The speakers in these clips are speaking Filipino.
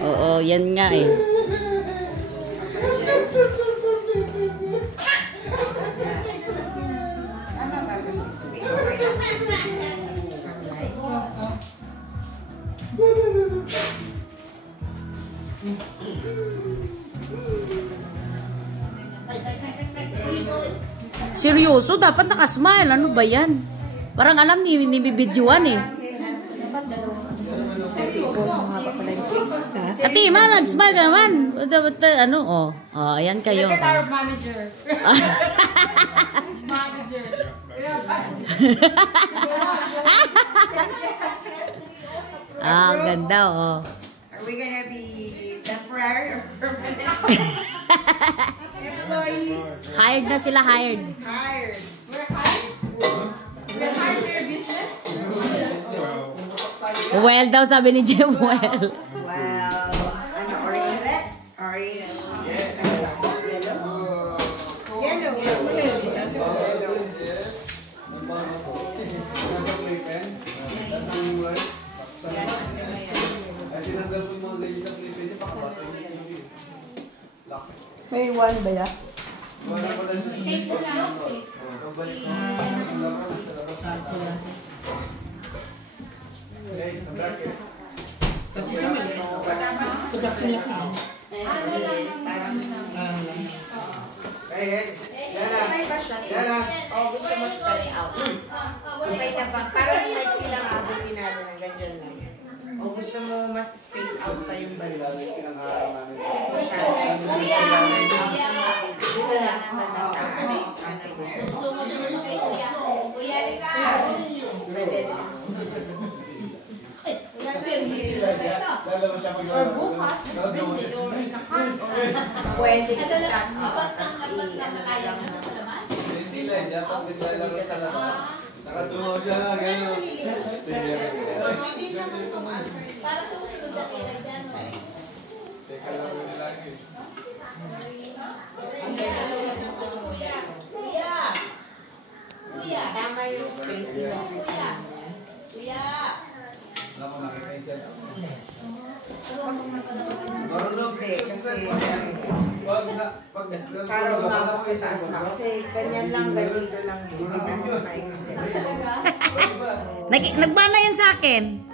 Oo, yan nga eh. Seryoso, dapat nakasmile. Ano ba yan? Parang alam ni bibidyoan eh. Ate, nag-smile ka naman. Ano, oh. Oh, ayan kayo. Look at our manager. Manager. Ganda, oh. Are we gonna be temporary or permanent? Employees. Hired na sila, hired. Hired. We're hired. We're hired for your business. Well daw, sabi ni Jem, well. Well, ano, orange lips? Orange. Yellow. May one ba yan? Gusto mo stay out. Okay na ba? Parang may silang abutin natin ng ganyan lang. O gusto mo mas space out pa yung balon? Dito lang naman ang taas. Pwede rin. Pwede ka nakatumaw siya na, gano'n. Para sumusunod sa tira dyan. Teka lang yun lagi. Kuya! Tama yung spacing. Kuya! Naku, nakita yung set. Hindi, kasi Pag para umabot sa taas na. Kasi ganyan lang, ganito lang dito. Nagbana yan sa akin.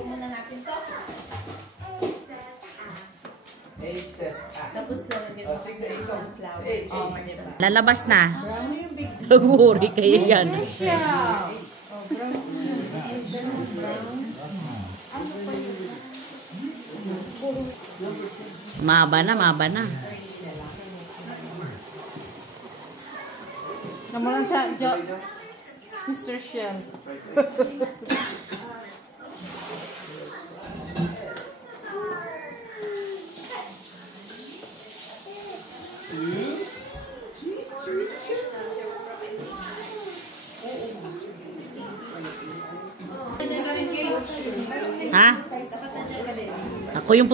Muna natin to. Tapos lalagyan mo sa isang flower. Oh, may isa. Lalabas na. Brown yung big. Nag-worry kayo yan. Mahaba na, mahaba na. Naman sa Mr. Shell. Ha? Ako yung